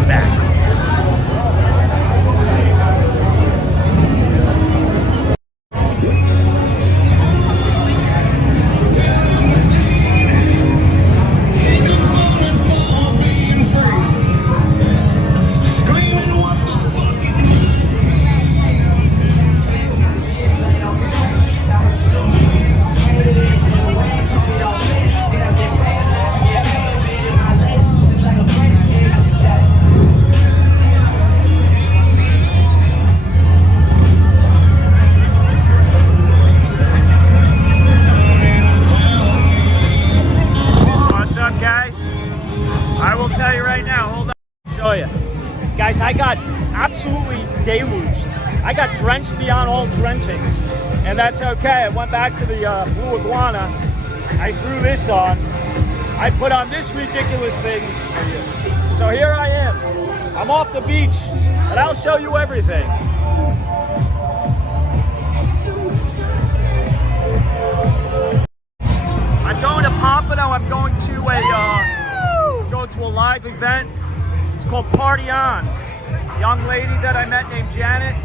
I'm back. Guys, I got absolutely deluged. I got drenched beyond all drenchings, and that's okay. I went back to the blue iguana. I threw this on. I put on this ridiculous thing. So here I am. I'm off the beach, but I'll show you everything. I'm going to Pompano. I'm going to a live event. It's called Party On. Young lady that I met named Janet,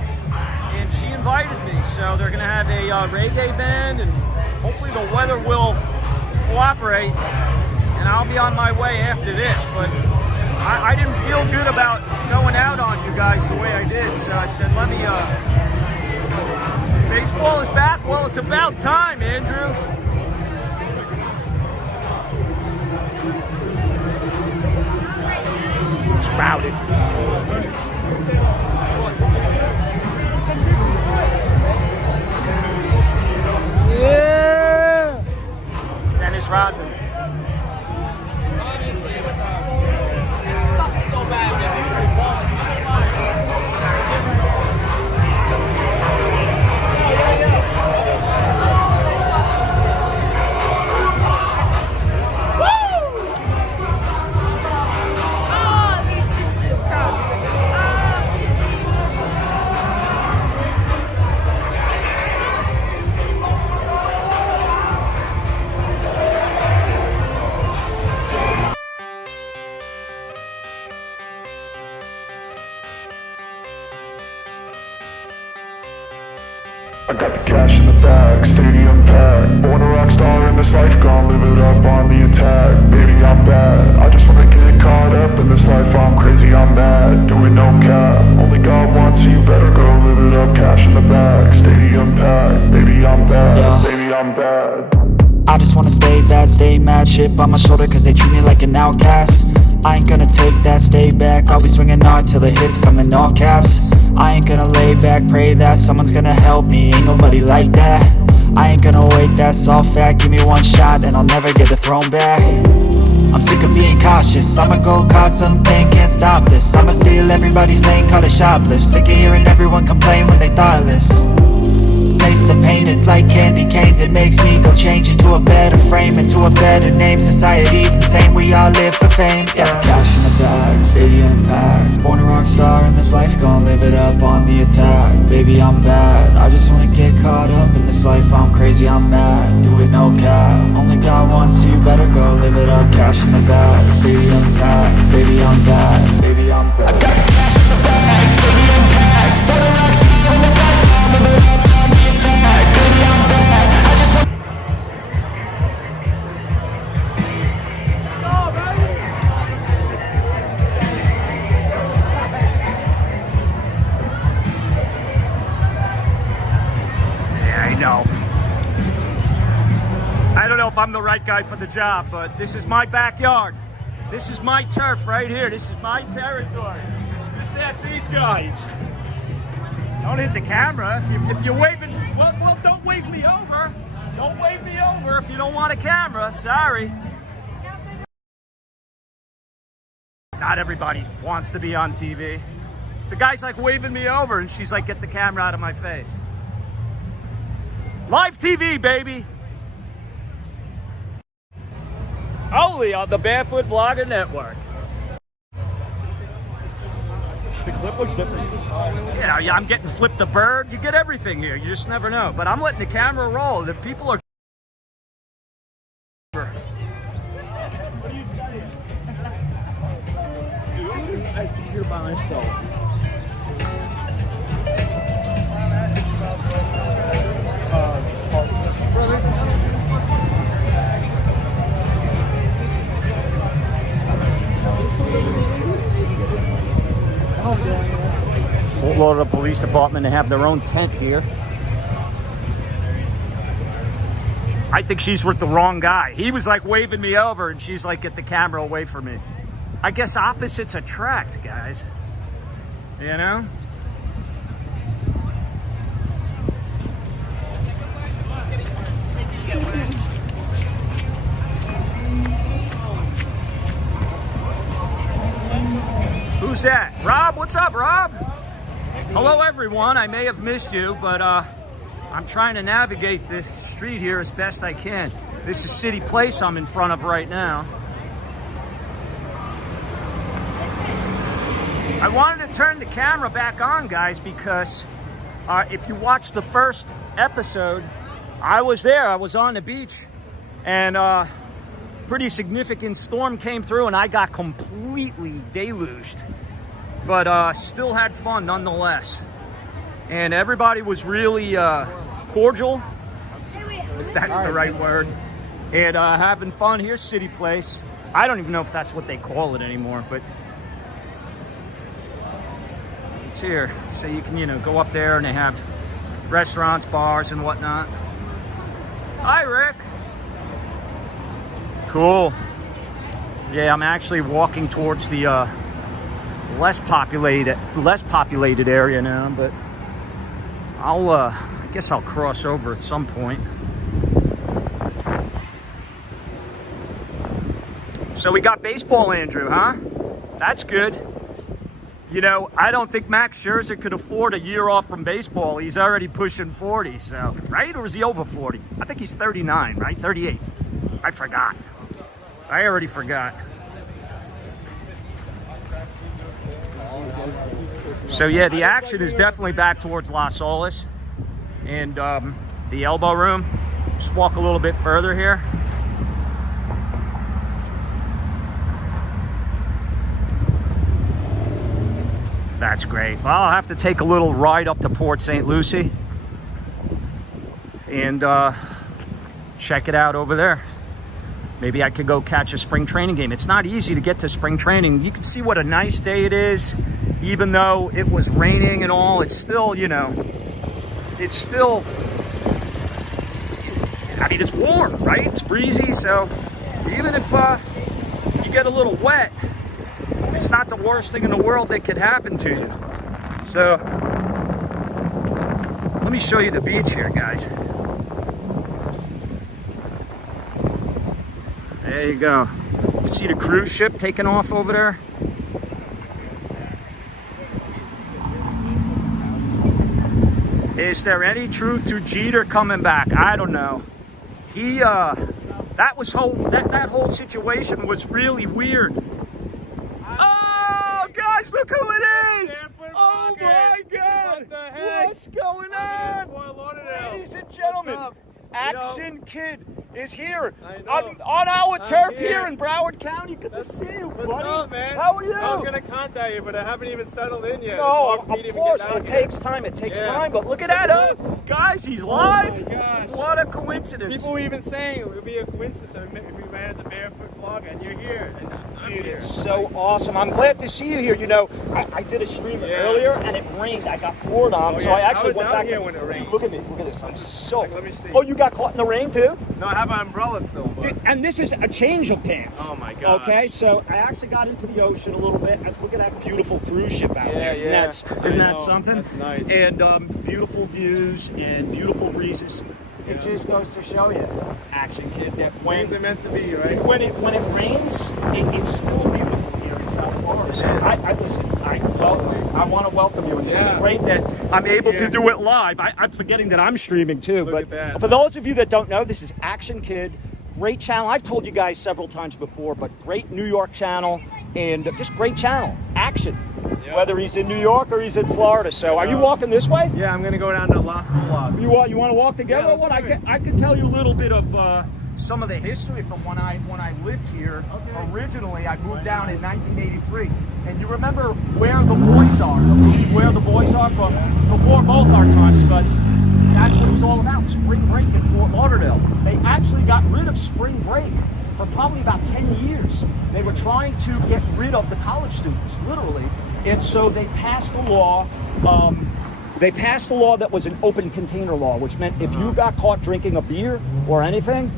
and she invited me. So they're gonna have a reggae band, and hopefully the weather will cooperate, and I'll be on my way after this. But I didn't feel good about going out on you guys the way I did, so I said, let me, baseball is back. Well, it's about time, Andrew. It's crowded. Yeah! Dennis Rodman. So bad, I got the cash in the bag, stadium packed. Born a rock star in this life, gon' live it up on the attack. Baby, I'm bad, I just wanna get caught up in this life. I'm crazy, I'm mad, doing no cap. Only God wants you, better go live it up. Cash in the bag, stadium packed. Baby, I'm bad, yeah. Baby, I'm bad. I just wanna stay bad, stay mad. Chip on my shoulder cause they treat me like an outcast. I ain't gonna take that, stay back. I'll be swinging hard till the hits come in all caps. I ain't gonna lay back, pray that someone's gonna help me. Ain't nobody like that. I ain't gonna wait, that's all fact. Give me one shot and I'll never get the throne back. I'm sick of being cautious, I'ma go cause some pain, can't stop this. I'ma steal everybody's lane, call it shoplift. Sick of hearing everyone complain when they thoughtless. Taste the pain, it's like candy canes. It makes me go change into a better frame, into a better name. Society's insane, we all live for fame, yeah. Cash in the bag, stadium packed. Born a rock star in this life, gon' live it up on the attack. Baby, I'm bad, I just wanna get caught up in this life. I'm crazy, I'm mad, do it no cap. Only God wants you, better go live it up. Cash in the bag, stadium packed. Baby, I'm bad, baby, I'm bad. I got the cash in the bag, stadium packed. Born a rock star in this life, gon' live it up on the attack. Baby, I'm bad, I just want I don't know if I'm the right guy for the job, but this is my backyard. This is my turf right here. This is my territory. Just ask these guys. Don't hit the camera. If you're waving, well, don't wave me over. Don't wave me over if you don't want a camera. Sorry. Not everybody wants to be on TV. The guy's like waving me over and she's like, get the camera out of my face. Live TV, baby. Only on the Barefoot Vlogger Network. The clip looks different. Yeah, I'm getting Flip the Bird. You get everything here. You just never know. But I'm letting the camera roll. The people are... What are you studying? I'm here by myself. Fort Lauderdale Police Department, they have their own tent here. I think she's with the wrong guy. He was like waving me over and she's like, get the camera away from me. I guess opposites attract, guys. You know? Who's that? Rob? What's up, Rob? Hello, everyone. I may have missed you, but I'm trying to navigate this street here as best I can. This is City Place I'm in front of right now. I wanted to turn the camera back on, guys, because if you watch the first episode, I was there. I was on the beach, and pretty significant storm came through, and I got completely deluged. But still had fun nonetheless. And everybody was really cordial, if that's the right word. And having fun. Here's City Place. I don't even know if that's what they call it anymore, but it's here. So you can, you know, go up there and they have restaurants, bars, and whatnot. Hi, Rick. Cool. Yeah, I'm actually walking towards the less populated area now, but I guess I'll cross over at some point. So we got baseball, Andrew, huh? That's good. You know, I don't think Max Scherzer could afford a year off from baseball. He's already pushing 40, so, right? Or is he over 40? I think he's 39, right? 38. I forgot. I already forgot. So yeah, the action is definitely back towards Las Olas and the elbow room. Just walk a little bit further here. That's great. Well, I'll have to take a little ride up to Port St. Lucie and check it out over there. Maybe I could go catch a spring training game. It's not easy to get to spring training. You can see what a nice day it is. Even though it was raining and all, it's still, you know, it's still, I mean, it's warm, right? It's breezy, so even if you get a little wet, it's not the worst thing in the world that could happen to you. So, let me show you the beach here, guys. There you go. You see the cruise ship taking off over there? Is there any truth to Jeter coming back? I don't know. He, that whole situation was really weird. Oh, guys, look who it is! Oh my God! What the heck? What's going on? Fort Lauderdale. Ladies and gentlemen, What's up? Action Kid is here I know. on our turf here. here in Broward County. Good to see you, What's buddy. up, man? How are you? I was gonna contact you, but I haven't even settled in yet. No, It's hard for me to of even course, get down it here. takes time. It takes Yeah. time, but look at that, Yes. guys. He's live. Oh my gosh. What a coincidence. People were even saying it would be a coincidence if we ran as a barefoot vlogger, and you're here. And I'm Dude, here. it's so awesome. I'm glad to see you here. You know, I did a stream Yeah. earlier and it rained. I got poured on, Oh, so yeah. I I actually was went out back. here when it rained. Dude, look at me. Look at this. I'm so. Let me see. Oh, you got caught in the rain too? No, I have an umbrella still. But... Dude, and this is a change of pants. Oh my God. Okay, so I actually got into the ocean a little bit. Let's look at that beautiful cruise ship out there. Yeah. Isn't that something? That's nice. And beautiful views and beautiful breezes. It just goes to show you, Action Kid, that Wings are meant to be, right? when it rains, it's still beautiful here in South Florida. So I want to welcome you, and this is great that I'm able to do it live. I'm forgetting that I'm streaming too. Look but at that. for those of you that don't know, this is Action Kid. Great channel. I've told you guys several times before, but great New York channel and just great channel. Action. Yeah. Whether he's in New York or he's in Florida. So are you walking this way? Yeah, I'm gonna go down to Las Olas. You want to walk together? Yeah, What let's do it. I can tell you a little bit of some of the history from when I lived here. Okay. Originally, I moved down in 1983, and you remember Where the Boys Are, the movie Where the Boys Are, from before both our times, but that's what it was all about, spring break in Fort Lauderdale. They actually got rid of spring break for probably about 10 years. They were trying to get rid of the college students, literally, and so they passed a law. They passed a law that was an open container law, which meant if you got caught drinking a beer or anything,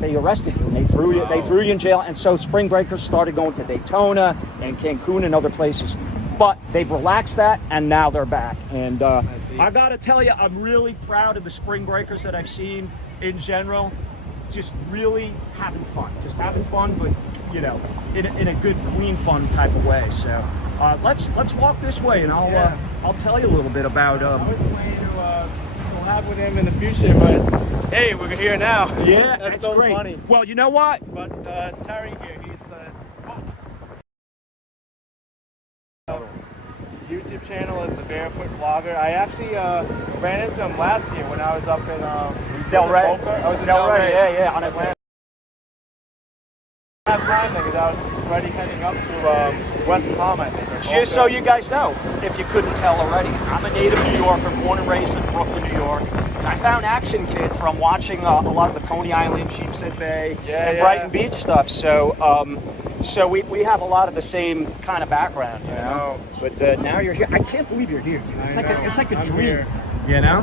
they arrested you and they threw you in jail. And so spring breakers started going to Daytona and Cancun and other places. But they've relaxed that, and now they're back. And I gotta tell you, I'm really proud of the spring breakers that I've seen in general. Just really having fun, but you know, in a good, clean, fun type of way. So let's walk this way, and I'll tell you a little bit about. I was planning to collab with him in the future, but hey, we're here now. Yeah, that's so great. Funny. Well, you know what? But Terry here, he's the YouTube channel is the Barefoot Vlogger. I actually ran into him last year when I was up in Delray. I was in Delray. Yeah, on Atlanta. That time because I was already heading up to West Palm, I think. Just so you guys know, if you couldn't tell already, I'm a native New Yorker, born and raised in Brooklyn, New York. And I found Action Kid from watching a lot of the Coney Island, Sheepshead Bay, and Brighton Beach stuff. So, so we have a lot of the same kind of background, you know. But now you're here. I can't believe you're here. It's like a dream. Here. You know?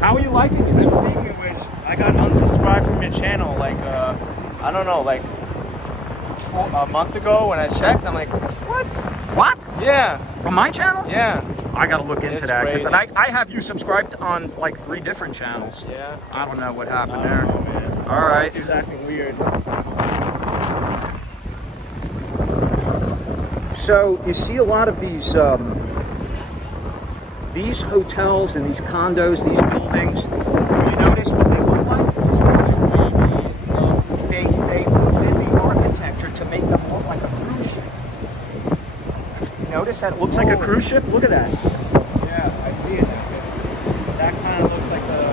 How are you liking it? Speaking of which, I got unsubscribed from your channel like I don't know, like a month ago when I checked. I'm like, what? What? Yeah. From my channel? Yeah. I gotta look into that. Crazy. I have you subscribed on like 3 different channels. Yeah. I don't know what happened there. Oh, man. All right. He's acting weird. So you see a lot of these hotels and these condos, these buildings. You notice what they look like? They did the architecture to make them look like a cruise ship. You notice that it looks like a cruise ship? Look at that. Yeah, I see it. That kind of looks like the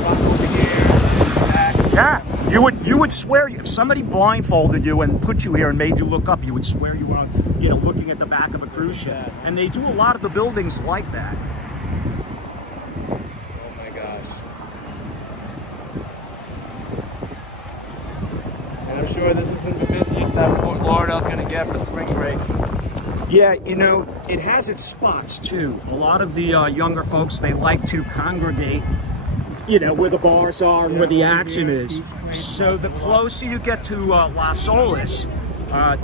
front over here. Back. Yeah, you would swear if somebody blindfolded you and put you here and made you look up, you would swear you were, you know, looking at the back of a cruise ship. Yeah. And they do a lot of the buildings like that. Oh my gosh. And I'm sure this isn't the busiest that Fort Lauderdale's going to get for spring break. Yeah, you know, it has its spots too. A lot of the younger folks, they like to congregate, you know, where the bars are and where the action is. So the closer you get to Las Olas,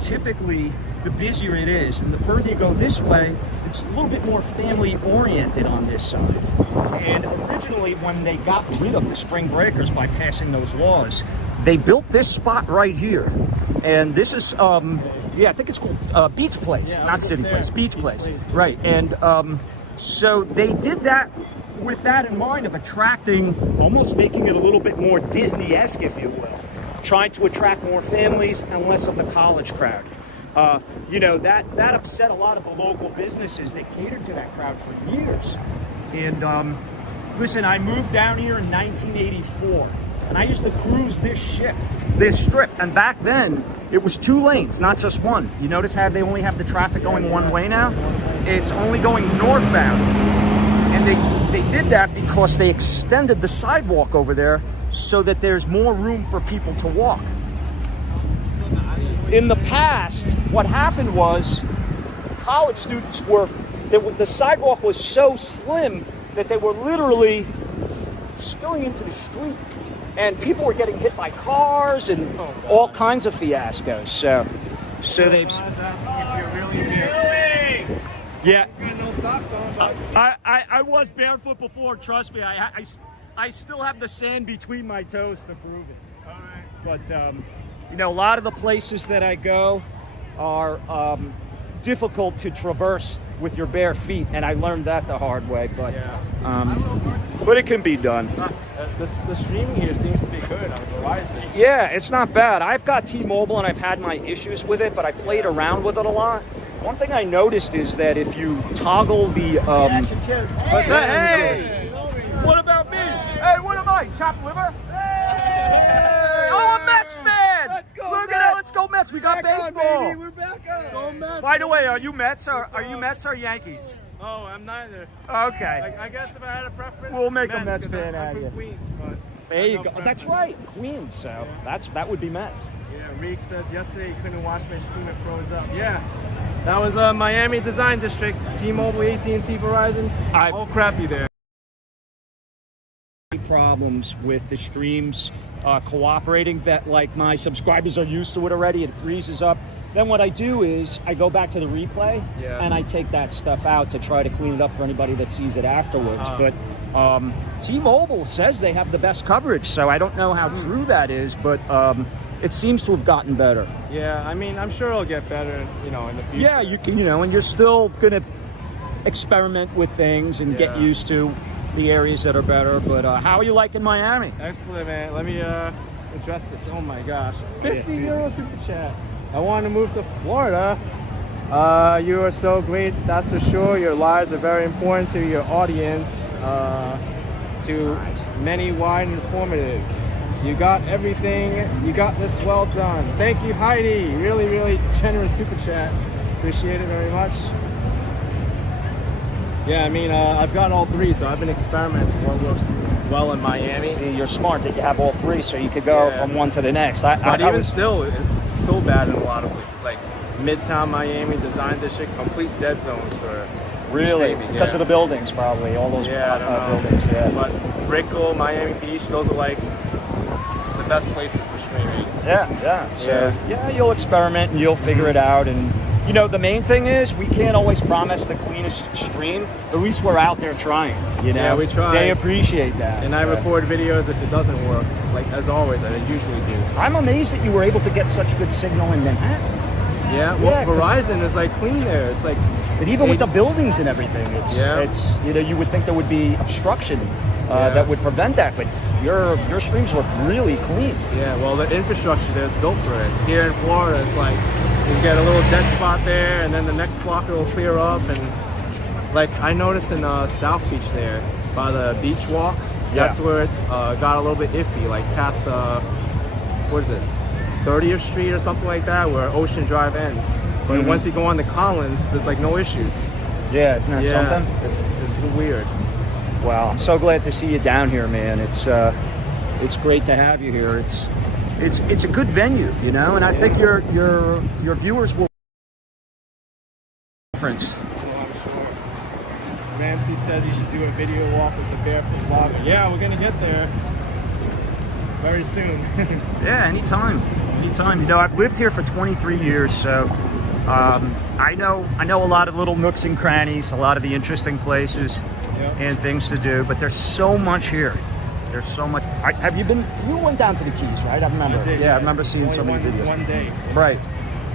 typically the busier it is. And the further you go this way, it's a little bit more family oriented on this side. And originally when they got rid of the spring breakers by passing those laws, they built this spot right here. And this is, yeah, I think it's called Beach Place, not City Place, Beach Place. Right, and so they did that with that in mind of attracting, almost making it a little bit more Disney-esque, if you will. Trying to attract more families and less of the college crowd. You know, that upset a lot of the local businesses that catered to that crowd for years. And listen, I moved down here in 1984, and I used to cruise this strip, and back then, it was 2 lanes, not just one. You notice how they only have the traffic going one way now? It's only going northbound. And they did that because they extended the sidewalk over there so that there's more room for people to walk. In the past, what happened was college students the sidewalk was so slim that they were literally spilling into the street. And people were getting hit by cars and all kinds of fiascos. So they've. Yeah. No socks on, but I was barefoot before. Trust me. I still have the sand between my toes to prove it. all right. But you know, a lot of the places that I go are difficult to traverse with your bare feet, and I learned that the hard way. But but it can be done. The streaming here seems to be good on Verizon. Yeah, it's not bad. I've got T-Mobile and I've had my issues with it, but I played around with it a lot. One thing I noticed is that if you toggle the What's that? Hey! What about me? Hey, what am I? Chopped liver? Hey! Oh, I'm Matt go. Look Mets. at that. Let's go Mets. We got Back on, baseball. baby. We're back up. Go Mets. By the way, are you Mets or Yankees? Oh, I'm neither. Okay. I guess if I had a preference, We'll make a Mets 'cause fan I'm out of from you. Queens, but There you no go. preference. That's right, Queens. So that would be Mets. Yeah, Reek says yesterday he couldn't watch my stream, it froze up. Yeah, that was Miami Design District, T-Mobile, AT&T, Verizon, all crappy there. Problems with the streams cooperating that like my subscribers are used to it already. It freezes up. Then what I do is I go back to the replay and I take that stuff out to try to clean it up for anybody that sees it afterwards. But T-Mobile says they have the best coverage, so I don't know how true that is, but it seems to have gotten better. Yeah, I mean, I'm sure it'll get better, you know, in the future. Yeah, you can, and you're still gonna experiment with things and get used to the areas that are better. But how are you liking Miami? Excellent, man. Let me address this. Oh my gosh, 50 euro super chat. I want to move to Florida. You are so great, that's for sure. Your lives are very important to your audience. To many, wide, and informative. You got everything. You got this well done. Thank you, Heidi. Really, really generous super chat. Appreciate it very much. Yeah, I mean, I've got all three, so I've been experimenting what works well in Miami. See, you're smart that you have all three, so you could go from one to the next. But even still, it's still bad in a lot of places. Like Midtown Miami Design District, complete dead zones for really streaming, because of the buildings, probably all those buildings. Yeah, but Brickell, Miami Beach, those are like the best places for streaming. Yeah. So yeah, you'll experiment and you'll figure it out. And the main thing is we can't always promise the cleanest stream. At least we're out there trying. Yeah, we try. They appreciate that. And I record videos if it doesn't work, like as always, I usually do. I'm amazed that you were able to get such good signal in Manhattan. Yeah, well, Verizon is like clean there. It's like, but even with the buildings and everything, it's you would think there would be obstruction that would prevent that, but your streams look really clean. Yeah, well, the infrastructure there is built for it. Here in Florida, it's like you get a little dead spot there, and then the next block it'll clear up. And like I noticed in South Beach there, by the beach walk, that's where it got a little bit iffy, like past what is it, 30th Street or something like that, where Ocean Drive ends. But once you go on the Collins, there's like no issues. Yeah, isn't that something? It's weird. Wow, I'm so glad to see you down here, man. It's great to have you here. It's a good venue, and I think your viewers will difference. Ramsey says you should do a video walk with the barefoot vlogger. Yeah, we're gonna get there very soon. Yeah, anytime. I've lived here for 23 years, so I know a lot of little nooks and crannies, a lot of the interesting places and things to do, but there's so much here. There's so much. Have you been? You went down to the Keys, right? I remember. I did, I remember seeing so many videos. One day. Right.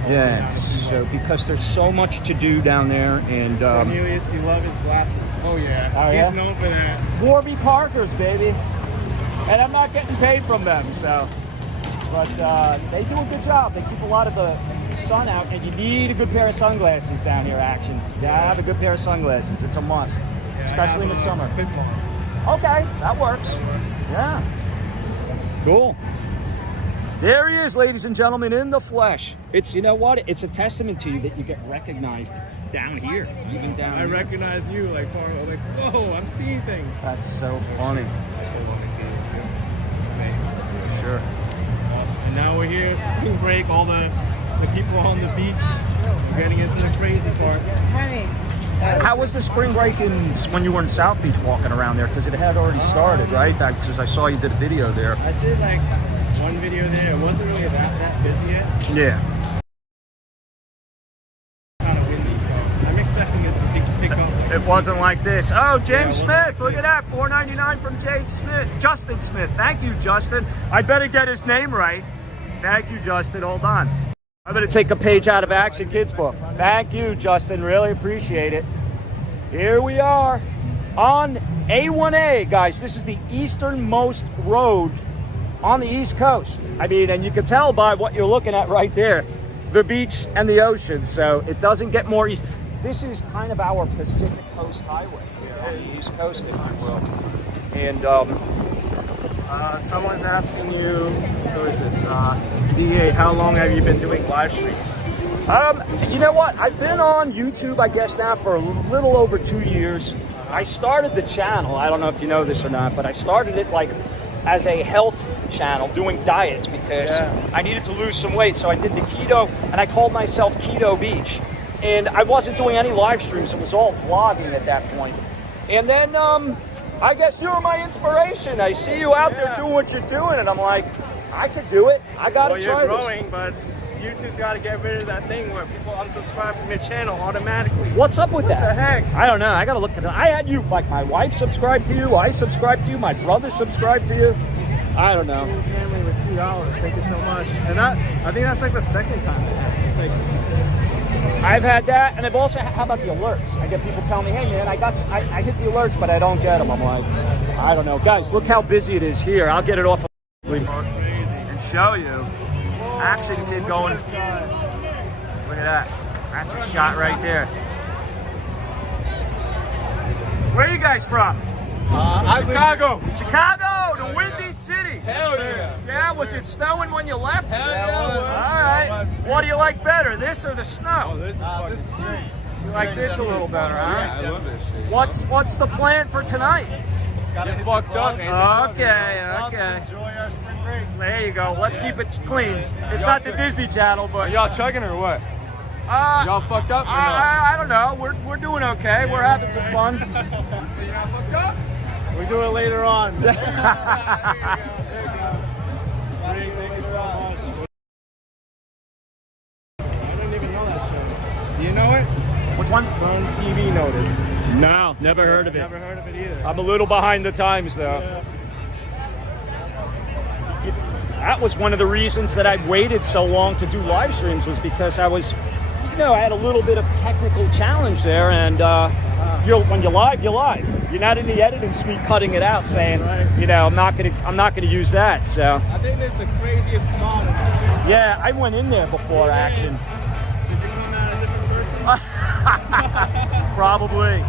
Yeah. So because there's so much to do down there, and Cornelius, you love his glasses. Oh yeah. He's known for that. Warby Parkers, baby. And I'm not getting paid from them, so. But they do a good job. They keep a lot of the sun out, and you need a good pair of sunglasses down here, Action. You gotta have a good pair of sunglasses. It's a must, especially in the summer. Okay, that works. Yeah. Cool. There he is, ladies and gentlemen, in the flesh. It's, it's a testament to you that you get recognized down here, even down here. I recognize you, like, whoa, I'm seeing things. That's so funny. Nice. For sure. And now we're here, spring break, all the people on the beach. We're getting into the crazy part. How was the spring break when you were in South Beach walking around there? Because it had already started, right? Because I saw you did a video there. I did like one video there. It wasn't really that busy yet. Yeah. Kind of windy, so I'm expecting it to pick up. It wasn't like this. Oh, James Smith, look at that, $4.99 from Justin Smith. Thank you, Justin. I better get his name right. Thank you, Justin. Hold on. I'm going to take a page out of Action Kids book. Thank you, Justin. Really appreciate it. Here we are on A1A, guys. This is the easternmost road on the East Coast. I mean, and you can tell by what you're looking at right there, the beach and the ocean. So it doesn't get more east. This is kind of our Pacific Coast Highway here on the East Coast, if you will. And someone's asking you, who is this? DA, how long have you been doing live streams? You know what? I've been on YouTube, I guess now for a little over 2 years. I started the channel, I don't know if you know this or not, but I started it like as a health channel doing diets because I needed to lose some weight. So I did the keto and I called myself Keto Beach. And I wasn't doing any live streams, it was all vlogging at that point. And then I guess you were my inspiration. I see you out there doing what you're doing and I'm like, I could do it. I gotta try You're growing, but YouTube's got to get rid of that thing where people unsubscribe from your channel automatically. What's up with that? What the heck? I don't know. I gotta look at it. I had you, like my wife subscribed to you, I subscribed to you, my brother subscribed to you. I don't know. Family with $2. Thank you so much. And that, I think that's like the second time it happened. Like, I've had that, and I've also, how about the alerts? I get people telling me, hey man, I hit the alerts, but I don't get them. I'm like, I don't know. Guys, look how busy it is here. I'll get it off and show you. Action kid going. Look at that. That's a shot right there. Where are you guys from? Chicago. Chicago, the Windy City. Hell yeah. Yeah, was it snowing when you left? Hell yeah. All right. What do you like better, this or the snow? This is great. You like this a little better, huh? Yeah, I love this shit. What's the plan for tonight? Get fucked up, man. Okay. Enjoy our spring break. There you go. Let's keep it clean. It's not the Disney Channel, but Y'all chugging or what? Y'all fucked up or no? I don't know. We're doing okay. We're having some fun. You not fucked up? we do it later on. Thank you so much. I didn't even know that show. Do you know it? Which one? Burn TV Notice. No, never heard of it. Never heard of it either. I'm a little behind the times, though. Yeah. That was one of the reasons that I waited so long to do live streams, was because I was, I had a little bit of technical challenge there, and when you're live, you're live. You're not in the editing suite cutting it out, saying, I'm not gonna use that. So I think it's the craziest spot. yeah, I went in there before action. Did you come out a different person? Probably.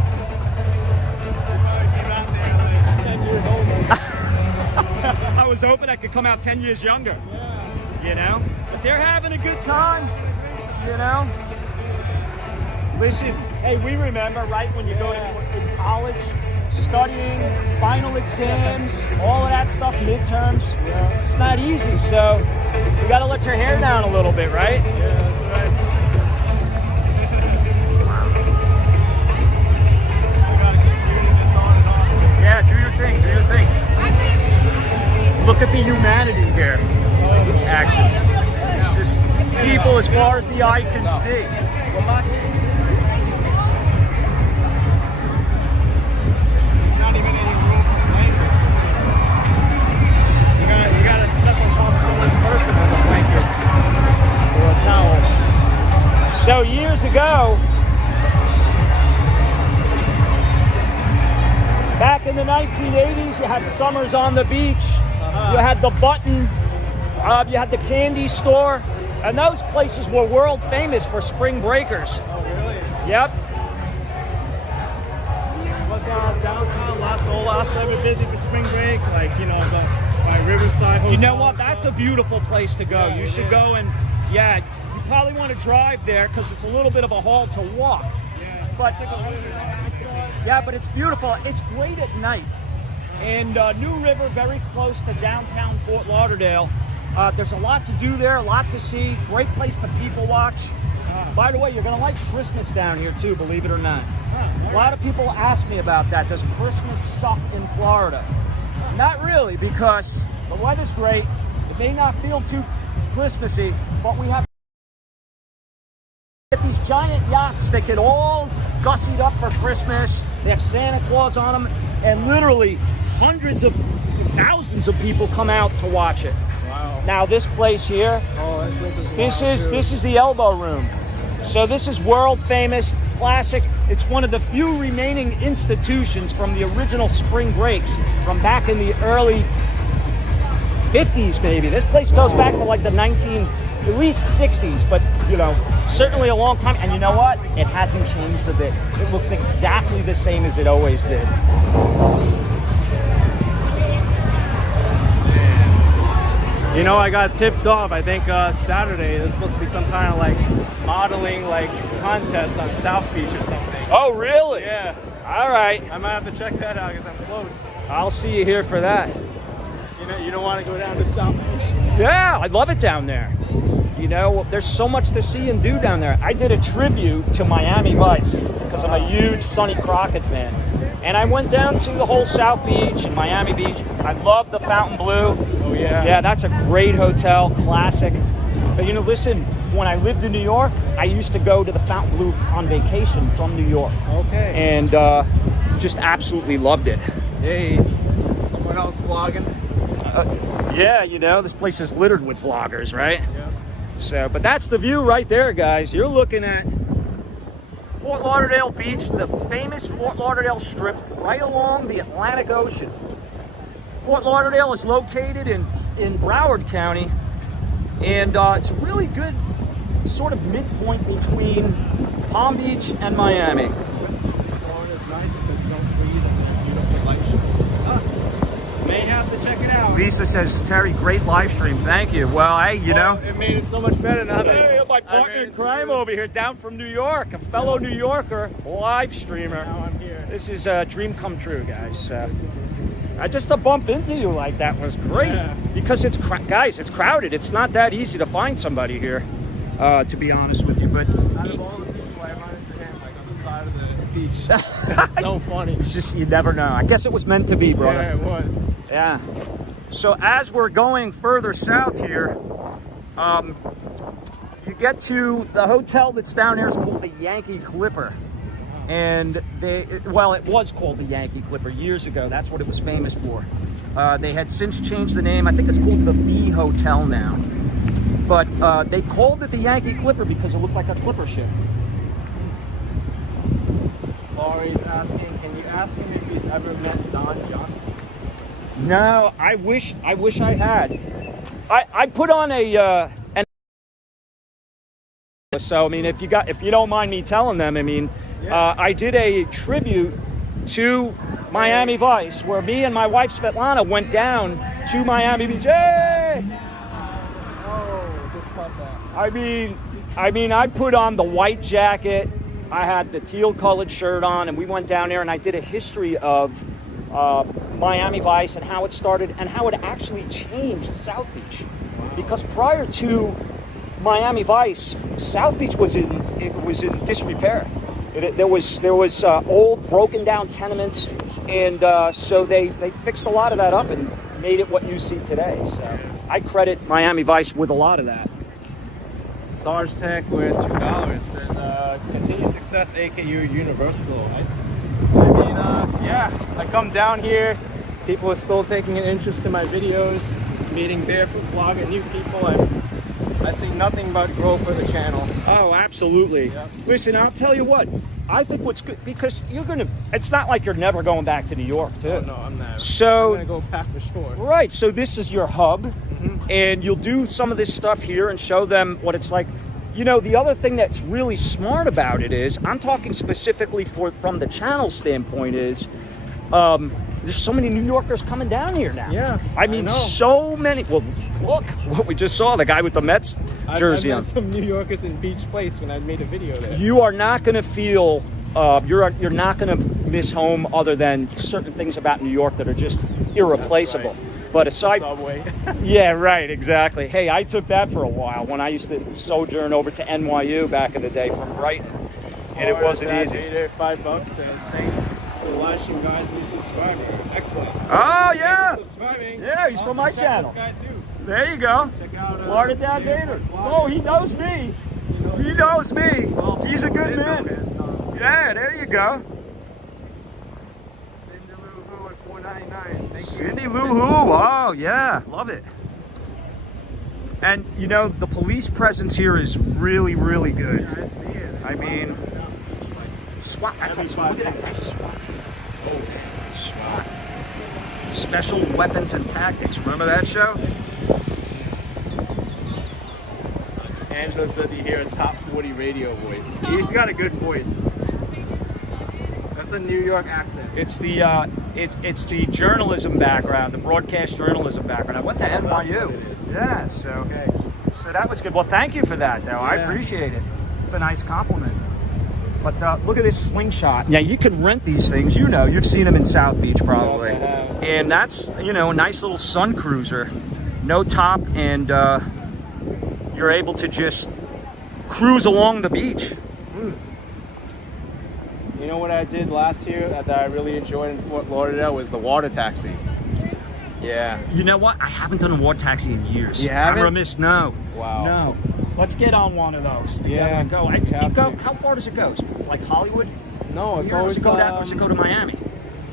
Came out there like 10 years older. I was hoping I could come out 10 years younger. Yeah. But they're having a good time. Listen, hey, we remember, right, when you go to college, studying, final exams, all of that stuff, midterms. Yeah. It's not easy, so you got to let your hair down a little bit, right? Yeah, that's right. You gotta continue this on and on. Yeah, do your thing, do your thing. Look at the humanity here. Action. It's just people as far as the eye can see. Not even any room for blankets. You gotta step on top of someone's person with a blanket or a towel. So years ago, back in the 1980s, you had summers on the beach. You had the Button, you had the candy store, and those places were world famous for spring breakers. Oh, really? Yep. Was downtown last time we busy for spring break? Like, by Riverside Hotel. You know what? That's a beautiful place to go. You should go and, you probably want to drive there because it's a little bit of a haul to walk. But but it's beautiful. It's great at night. And New River, very close to downtown Fort Lauderdale. There's a lot to do there, a lot to see. Great place to people watch. By the way, you're going to like Christmas down here too, believe it or not. A lot of people ask me about that. Does Christmas suck in Florida? Not really, because the weather's great. It may not feel too Christmassy, but we have these giant yachts that get all gussied up for Christmas. They have Santa Claus on them, and literally hundreds of thousands of people come out to watch it. Wow. Now this place here, this is the Elbow Room. So this is world famous, classic. It's one of the few remaining institutions from the original spring breaks from back in the early 50s maybe. This place goes back to like the at least 60s, but certainly a long time. And you know what? It hasn't changed a bit. It looks exactly the same as it always did. You know, I got tipped off. I think Saturday there's supposed to be some kind of like modeling like contest on South Beach or something. Oh, really? Yeah. All right. I might have to check that out because I'm close. I'll see you here for that. You know, you don't want to go down to South Beach. Yeah, I love it down there. You know, there's so much to see and do down there. I did a tribute to Miami Vice because I'm a huge Sonny Crockett fan. And I went down to the whole South Beach and Miami Beach. I love the Fountain Blue. Oh, yeah. Yeah, that's a great hotel, classic. But, you know, listen, when I lived in New York, I used to go to the Fountain Blue on vacation from New York. Okay. And just absolutely loved it. Hey, someone else vlogging. Yeah, you know, this place is littered with vloggers, right? Yeah. So, but that's the view right there, guys. You're looking at Fort Lauderdale Beach, the famous Fort Lauderdale Strip, right along the Atlantic Ocean. Fort Lauderdale is located in Broward County, and it's a really good sort of midpoint between Palm Beach and Miami. May have to check it out. Lisa says, Terry, great live stream. Thank you. Well, hey, you know. It made it so much better now that Hey, my partner in crime over here, down from New York, a fellow New Yorker, live streamer. now I'm here. This is a dream come true, guys. Just to bump into you like that was great. Yeah. Because it's, guys, it's crowded. It's not that easy to find somebody here, to be honest with you. But Out of all the people I run into him, like on the side of the beach. It's so funny. it's just, you never know. I guess it was meant to be, brother. Yeah, it was. Yeah. So as we're going further south here, you get to the hotel that's down there is called the Yankee Clipper. And it was called the Yankee Clipper years ago. That's what it was famous for. They had since changed the name. I think it's called the V Hotel now. But they called it the Yankee Clipper because it looked like a clipper ship. Laurie's asking, can you ask him if he's ever met Don Johnson? No, I wish I had. I put on so I mean, if you don't mind me telling them, I mean, Yeah. I did a tribute to Miami Vice where me and my wife Svetlana went down to Miami Beach. Hey! Oh, just caught that. I mean, I put on the white jacket. I had the teal colored shirt on, and we went down there and I did a history of Miami Vice and how it started and how it actually changed South Beach. Because prior to Miami Vice, South Beach was in disrepair. There was old broken down tenements, and so they fixed a lot of that up and made it what you see today. So I credit Miami Vice with a lot of that. Sarge Tech with $2 says, continued success, AKU Universal. I mean, yeah, I come down here, people are still taking an interest in my videos, meeting barefoot vlogging new people. I see nothing but growth for the channel. Oh, absolutely. Yeah. Listen, I'll tell you what, I think what's good, because it's not like you're never going back to New York, too. Oh, no, I'm not. So, I'm gonna go back for sure. right, so this is your hub, and you'll do some of this stuff here and show them what it's like. You know, the other thing that's really smart about it is, I'm talking specifically from the channel standpoint is, there's so many New Yorkers coming down here now. Yeah, I mean, know. so many. Well, look what we just saw, the guy with the Mets jersey I've on. met some New Yorkers in Beach Place when I made a video there. You are not going to feel, you're not going to miss home other than certain things about New York that are just irreplaceable. That's right. But aside, Subway. yeah, right, exactly. Hey, I took that for a while when I used to sojourn over to NYU back in the day from Brighton, and it wasn't easy. $5 says thanks for watching, guys. Please subscribe. Excellent. Oh yeah, Subscribing. yeah, he's from my Check channel. This guy too. There you go. Check out Florida Dad Vader. Oh, he knows me. He knows me. He's a good man. Yeah, there you go. Cindy Lou Who. Oh, yeah. Love it. And, you know, the police presence here is really, really good. I see it. I mean, SWAT. That's a SWAT. Look at that. That's a SWAT team. Oh, SWAT. Special Weapons and Tactics. Remember that show? Angela says you hear a top 40 radio voice. He's got a good voice. That's a New York accent. It's the journalism background, the broadcast journalism background. I went to That's what NYU. it is. Yeah, so that was good. Well, thank you for that, though. I appreciate it. It's a nice compliment. But look at this slingshot. Yeah, you can rent these things. You know, you've seen them in South Beach probably. And that's, you know, a nice little sun cruiser. No top, and you're able to just cruise along the beach. You know what I did last year that I really enjoyed in Fort Lauderdale was the water taxi. Yeah. You know what? I haven't done a water taxi in years. You haven't? I'm remiss. No. Wow. No. Let's get on one of those together and go. How far does it go? Like Hollywood? No, it Here? goes. Does it go to Miami?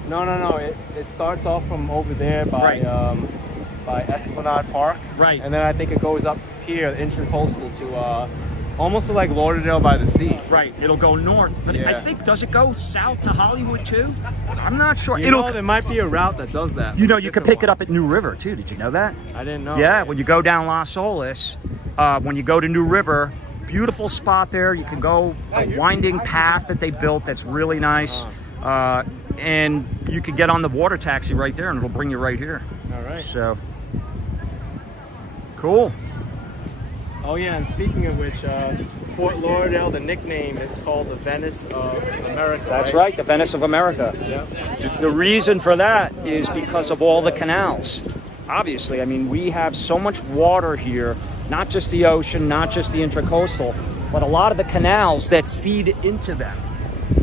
No. It starts off from over there by Esplanade Park. Right. And then I think it goes up Pier, Intracoastal, to almost to like Lauderdale by the sea. Right. It'll go north, but I think, does it go south to Hollywood too? I'm not sure. There might be a route that does that. You know, you could pick it up at New River too. Did you know that? I didn't know. Yeah, when you go down Las Olas, when you go to New River, beautiful spot there. You can go a winding path that they built that's really nice. And you could get on the water taxi right there and it'll bring you right here. All right. So, cool. Oh yeah, and speaking of which, Fort Lauderdale, the nickname is called the Venice of America. That's right, the Venice of America. Yeah. The reason for that is because of all the canals. Obviously, I mean, we have so much water here, not just the ocean, not just the intracoastal, but a lot of the canals that feed into them.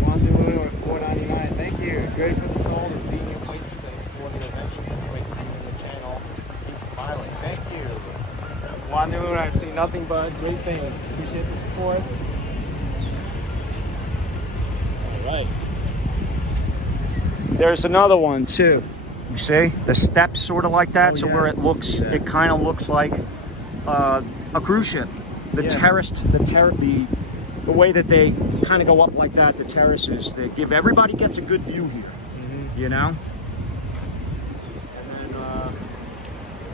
$4.99. Thank you. Good for the soul to see new places and explore the adventures. It's great to be on your channel. Keep smiling. Thank you. Wandu, I see nothing but great things. Appreciate the support. All right. There's another one too. You see the steps sort of like that, so where it looks, it kind of looks like a cruise ship. The way that they kind of go up like that, the terraces, they give everybody gets a good view here. You know. And then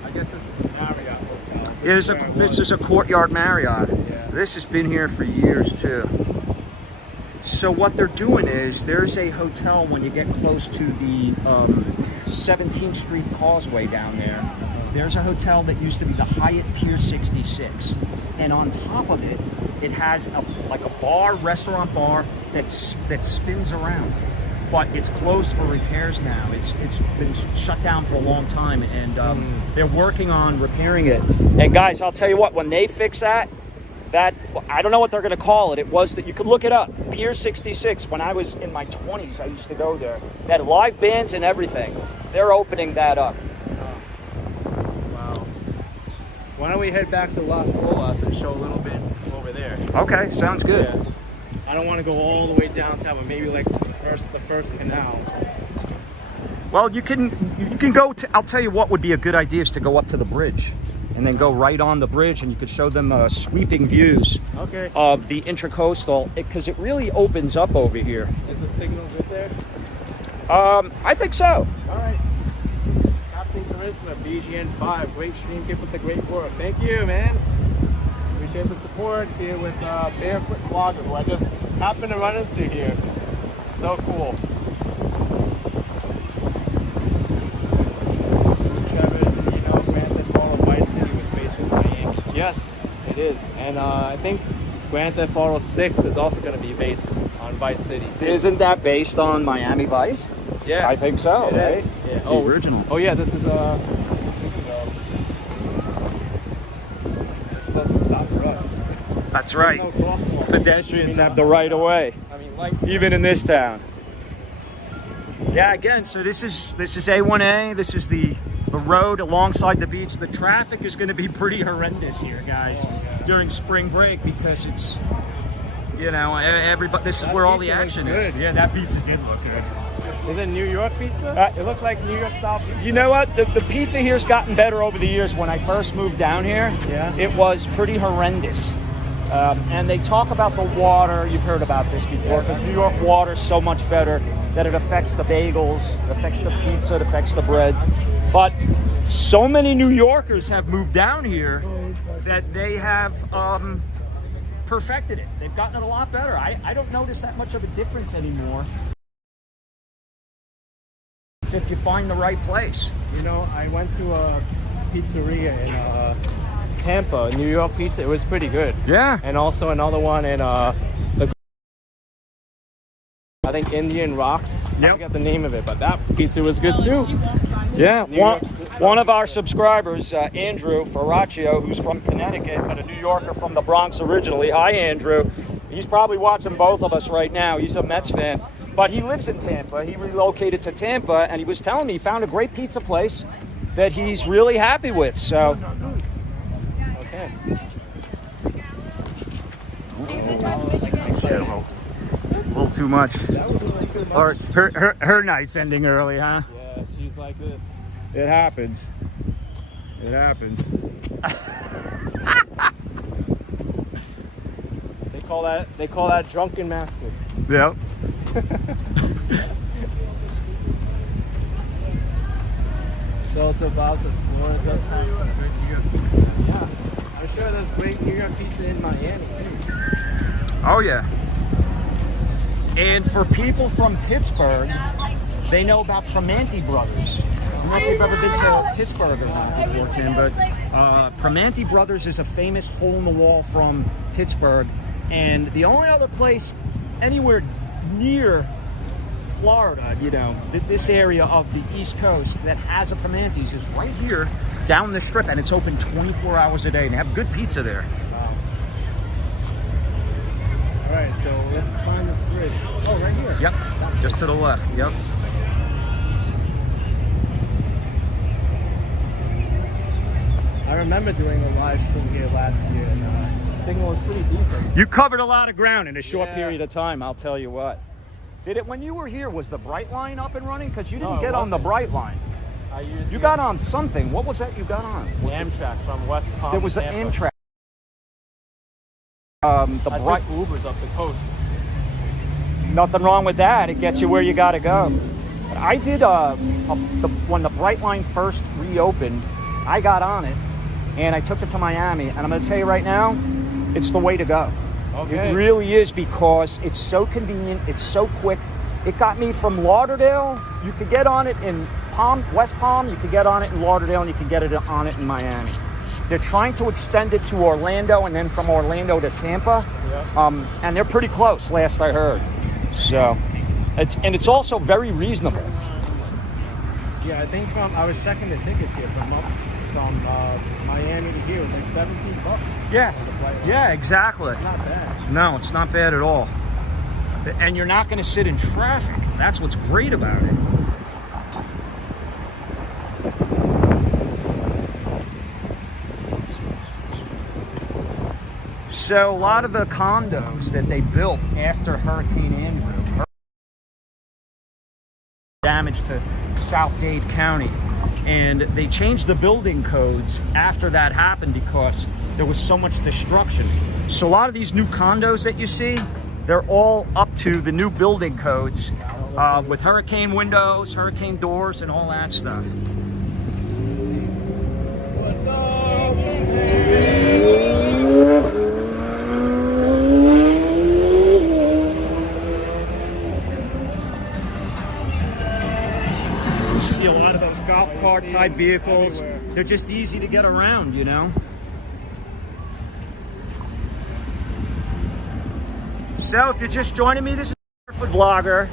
I guess this is the Marriott Hotel. This is a Courtyard Marriott. Yeah. This has been here for years too. So what they're doing is there's a hotel when you get close to the 17th Street Causeway down there. There's a hotel that used to be the Hyatt Pier 66, and on top of it, it has like a restaurant bar that spins around. But it's closed for repairs now. It's been shut down for a long time, and they're working on repairing it. And guys, I'll tell you what, when they fix that I don't know what they're going to call it. It was that you could look it up. Pier 66. When I was in my 20s, I used to go there. They had live bands and everything. They're opening that up. Wow. Why don't we head back to Las Olas and show a little bit over there? Okay, sounds good. Yeah. I don't want to go all the way downtown, but maybe like the first canal. Well, you can go to. I'll tell you what would be a good idea is to go up to the bridge, and then go right on the bridge, and you could show them sweeping views of the intracoastal, because it really opens up over here. Is the signal good there? I think so. All right. Captain Charisma, BGN5, great stream, keep up the great work. Thank you, man. Appreciate the support here with Barefoot Vlogger, who I just happened to run into here. So cool. Yes, it is, and I think Grand Theft Auto 6 is also going to be based on Vice City too. Isn't that based on Miami Vice? Yeah, I think so. It right? is. Yeah. The original. Oh yeah, this is it's supposed to stop for us. That's right. No crosswalk. Pedestrians have the right of way, even in this town. Yeah, again, so this is A1A. This is the road alongside the beach. The traffic is going to be pretty horrendous here, guys, during spring break, because it's, you know, everybody. This is where all the action is. Yeah, that pizza did look good. Is it New York pizza? It looks like New York style pizza. You know what? The pizza here's gotten better over the years. When I first moved down here, it was pretty horrendous. And they talk about the water. You've heard about this before, because New York water is so much better that it affects the bagels, it affects the pizza, it affects the bread. But so many New Yorkers have moved down here that they have perfected it. They've gotten it a lot better. I don't notice that much of a difference anymore. It's if you find the right place. You know, I went to pizzeria in Tampa, New York pizza. It was pretty good. Yeah. And also another one in I think Indian Rocks. I Yep. forget the name of it, but that pizza was good too. Yeah, New York. one of our subscribers, Andrew Ferraccio, who's from Connecticut, but a New Yorker from the Bronx originally. Hi, Andrew. He's probably watching both of us right now. He's a Mets fan, but he lives in Tampa. He relocated to Tampa, and he was telling me he found a great pizza place that he's really happy with. So, Okay. a little too much. Or her night's ending early, huh? Yeah, she's like this. It happens. It happens. They call that drunken master. Yep. So also Bob says Florida does have some great New York pizza. Yeah. I'm sure there's great New York pizza in Miami too. Oh yeah. And for people from Pittsburgh, they know about Primanti Brothers. I don't know if you've ever been to Pittsburgh or not before, Tim, but Primanti Brothers is a famous hole-in-the-wall from Pittsburgh, and the only other place anywhere near Florida, you know, this area of the East Coast that has a Primanti's is right here down the strip, and it's open 24 hours a day, and they have good pizza there. All right, so let's climb this bridge. Oh, right here. Yep, just to the left, yep. I remember doing a live stream here last year, and the signal was pretty decent. You covered a lot of ground in a short Yeah. period of time, I'll tell you what. Did it, when you were here, was the Brightline up and running? Because you didn't No, it get on the wasn't. Brightline. I used You got on something. What was that you got on? the Amtrak from West Palm. There was an Tampa. Amtrak. The I Bright. took Ubers up the coast. Nothing wrong with that. It gets you where you got to go. But I did when the Brightline first reopened, I got on it and I took it to Miami. And I'm going to tell you right now, it's the way to go. Okay. It really is, because it's so convenient. It's so quick. It got me from Lauderdale. You could get on it in West Palm. You could get on it in Lauderdale, and you could get on it in Miami. They're trying to extend it to Orlando, and then from Orlando to Tampa. Yep. And they're pretty close, last I heard. So, it's also very reasonable. Yeah, I think I was checking the tickets here from Miami to here. It was like $17. Yeah. For the flight. Yeah, exactly. Not bad. No, it's not bad at all. And you're not going to sit in traffic. That's what's great about it. So a lot of the condos that they built after Hurricane Andrew damage to South Dade County, and they changed the building codes after that happened because there was so much destruction. So a lot of these new condos that you see, they're all up to the new building codes with hurricane windows, hurricane doors, and all that stuff. What's up? You see a lot of those golf cart type vehicles. Everywhere. They're just easy to get around, you know. So if you're just joining me, this is Food Vlogger.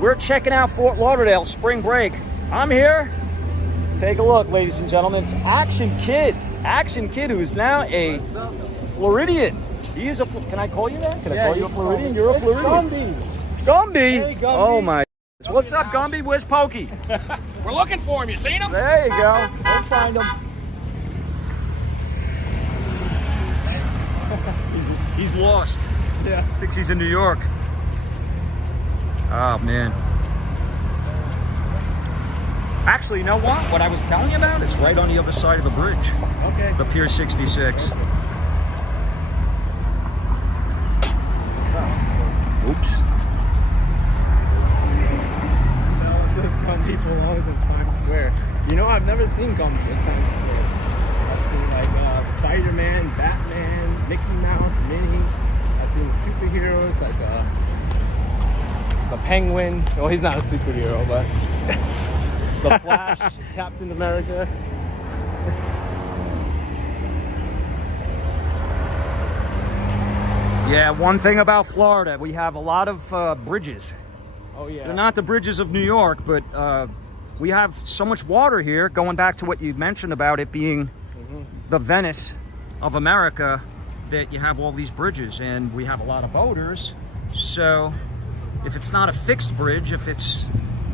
We're checking out Fort Lauderdale spring break. I'm here. Take a look, ladies and gentlemen. It's Action Kid. Action Kid, who's now a Floridian. He is a. Can I call you that? Can I call you a Floridian? You're a Floridian. Gumby. Hey, Gumby. Oh my. What's up, Gumby? Where's Pokey? We're looking for him. You seen him? There you go. We'll find him. He's lost. Yeah. Thinks he's in New York. Oh man. Actually, you know what? What I was telling you about, it's right on the other side of the bridge. Okay. The Pier 66. Oops. People always in Times Square. You know, I've never seen Gumby in Times Square. I've seen like Spider-Man, Batman, Mickey Mouse, Minnie. I've seen superheroes like the Penguin. Well, he's not a superhero, but the Flash, Captain America. Yeah, one thing about Florida, we have a lot of bridges. Oh yeah. They're not the bridges of New York, but we have so much water here, going back to what you mentioned about it being the Venice of America, that you have all these bridges, and we have a lot of boaters. So if it's not a fixed bridge, if it's,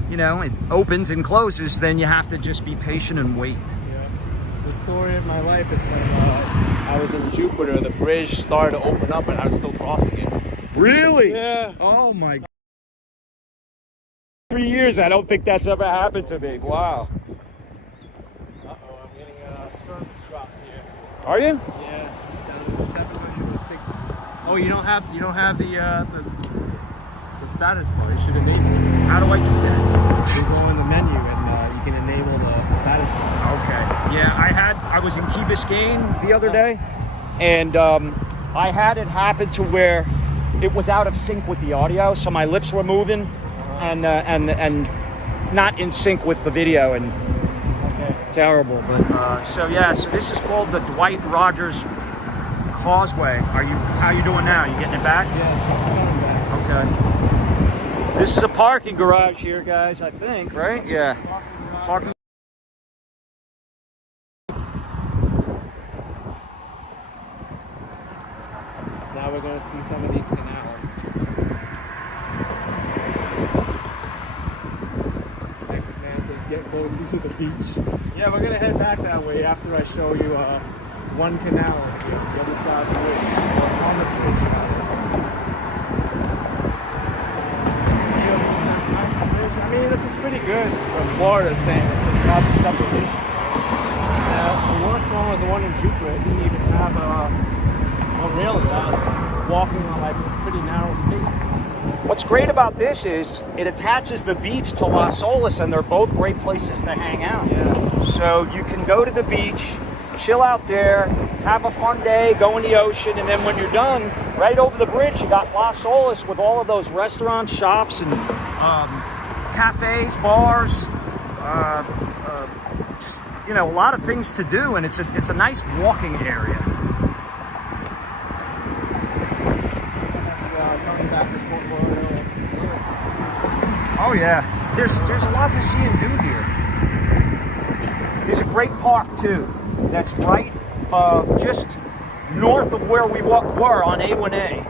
you know, it opens and closes, then you have to just be patient and wait. Yeah. The story of my life is when I was in Jupiter, the bridge started to open up and I was still crossing it. Really? Yeah. Oh my God. 3 years, I don't think that's ever happened to me. Wow. Uh-oh, I'm getting service drops here. Are you? Yeah, down to the 706. Oh, you don't have the status bar. You should enable it. How do I do that? You go in the menu and you can enable the status bar. Okay. Yeah, I was in Key Biscayne the other day, and I had it happen to where it was out of sync with the audio, so my lips were moving and not in sync with the video, and terrible. But so this is called the Dwight Rogers Causeway. How you doing now? You getting it back? Yeah, Okay. This is a parking garage here, guys, I think, right? Yeah. Parking. Now we're going to see some of these canals. Next man says get closer to the beach. Yeah, we're going to head back that way after I show you one canal here, the other side of the bridge, on the bridge. I mean, this is pretty good from Florida standards. It's not the subdivision. The worst one was the one in Jupiter. It didn't even have really does. Walking on like a pretty narrow space. What's great about this is it attaches the beach to Las Olas, and they're both great places to hang out. Yeah. So you can go to the beach, chill out there, have a fun day, go in the ocean, and then when you're done, right over the bridge, you got Las Olas with all of those restaurants, shops, and cafes, bars, just, you know, a lot of things to do, and it's a nice walking area. Coming back to Fort Lauderdale. Oh yeah, there's a lot to see and do here. There's a great park too, that's right just north of where we were on A1A,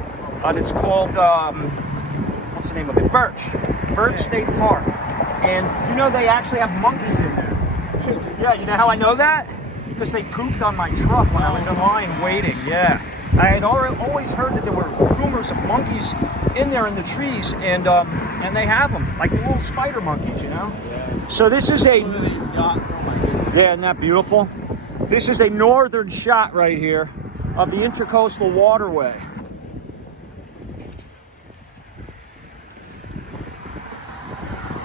and it's called what's the name of it? Birch State Park. And you know they actually have monkeys in there. Yeah, you know how I know that? Because they pooped on my truck when I was in line waiting. Yeah, I had always heard that there were rumors of monkeys in there in the trees, and they have them, like the little spider monkeys, you know. Yeah. So this is a One of these yachts. Oh my goodness. yeah, isn't that beautiful? This is a northern shot right here of the Intracoastal Waterway.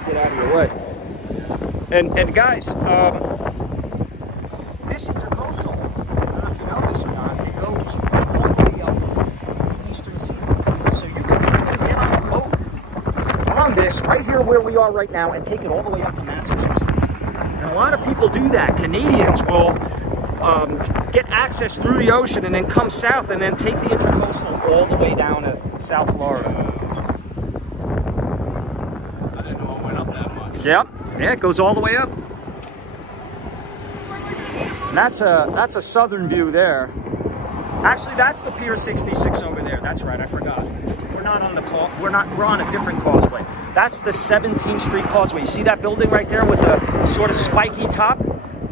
Get out of your way. And guys, this Intracoastal, I don't know if you know this or not, it goes all the way up the Eastern Seaboard. So you can get on a boat on this right here where we are right now and take it all the way up to Massachusetts. And a lot of people do that. Canadians will get access through the ocean and then come south and then take the Intracoastal all the way down to South Florida. I didn't know it went up that much. Yep. Yeah, it goes all the way up. And that's a southern view there. Actually, that's the Pier 66 over there. That's right, I forgot. We're not on the we're on a different causeway. That's the 17th Street Causeway. You see that building right there with the sort of spiky top?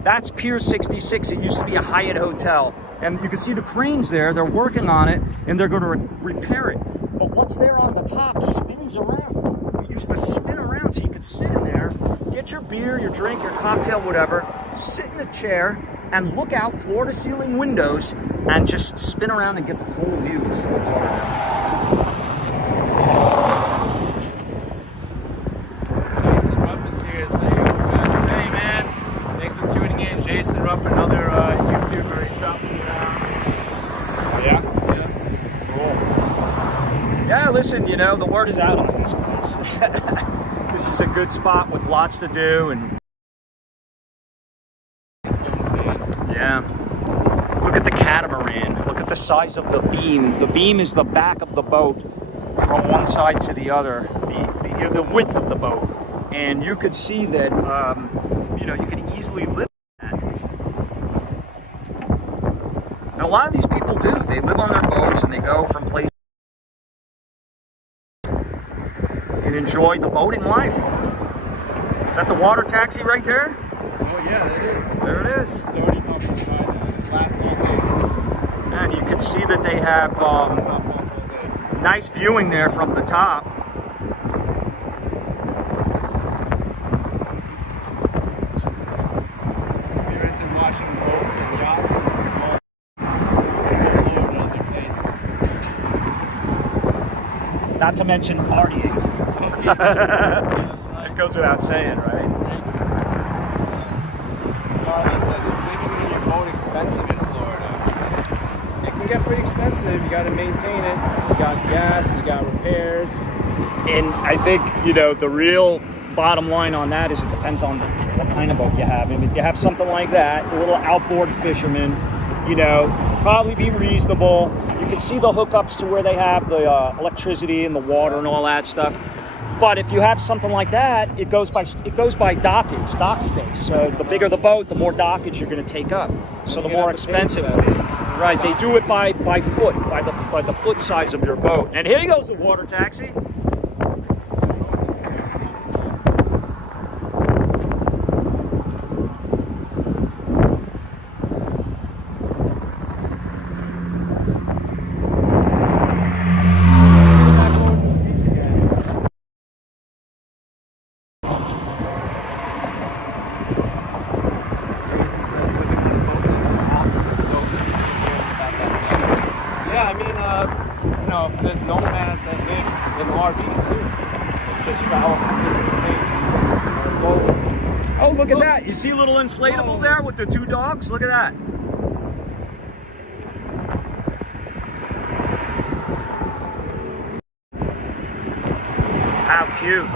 That's Pier 66. It used to be a Hyatt hotel. And you can see the cranes there. They're working on it, and they're going to repair it. But what's there on the top spins around. It used to spin around, so you could sit in there, get your beer, your drink, your cocktail, whatever, sit in a chair, and look out floor-to-ceiling windows, and just spin around and get the whole view of Fort Lauderdale. Jason Rupp is here to say, hey man, thanks for tuning in. Jason Rupp, another YouTuber, he's dropping around. Yeah? Yeah. Cool. Yeah, listen, you know, the word is out on this place. This is a good spot with lots to do, and yeah. Look at the catamaran. Look at the size of the beam. The beam is the back of the boat from one side to the other, the width of the boat. And you could see that, you know, you could easily live in that. Now, a lot of these people do. They live on their boats and they go from place and enjoy the boating life. Is that the water taxi right there? Oh yeah, it is. There it is. 30 bucks to ride last all day. And you can see that they have nice viewing there from the top. If you're into watching boats and yachts, Not to mention partying. It goes without saying, right? It says it's living in your boat expensive in Florida. It can get pretty expensive. You got to maintain it. You got gas. You got repairs. And I think, you know, the real bottom line on that is it depends on what kind of boat you have. And if you have something like that, a little outboard fisherman, you know, probably be reasonable. You can see the hookups to where they have the electricity and the water and all that stuff. But if you have something like that, it goes by dockage, dock space. So the bigger the boat, the more dockage you're going to take up. So the more expensive. Right, they do it by foot, by the foot size of your boat. And here goes the water taxi. There's nomads that live in RVs too. Just travel from city to state. Oh, look at that. You see a little inflatable there with the two dogs? Look at that. How cute.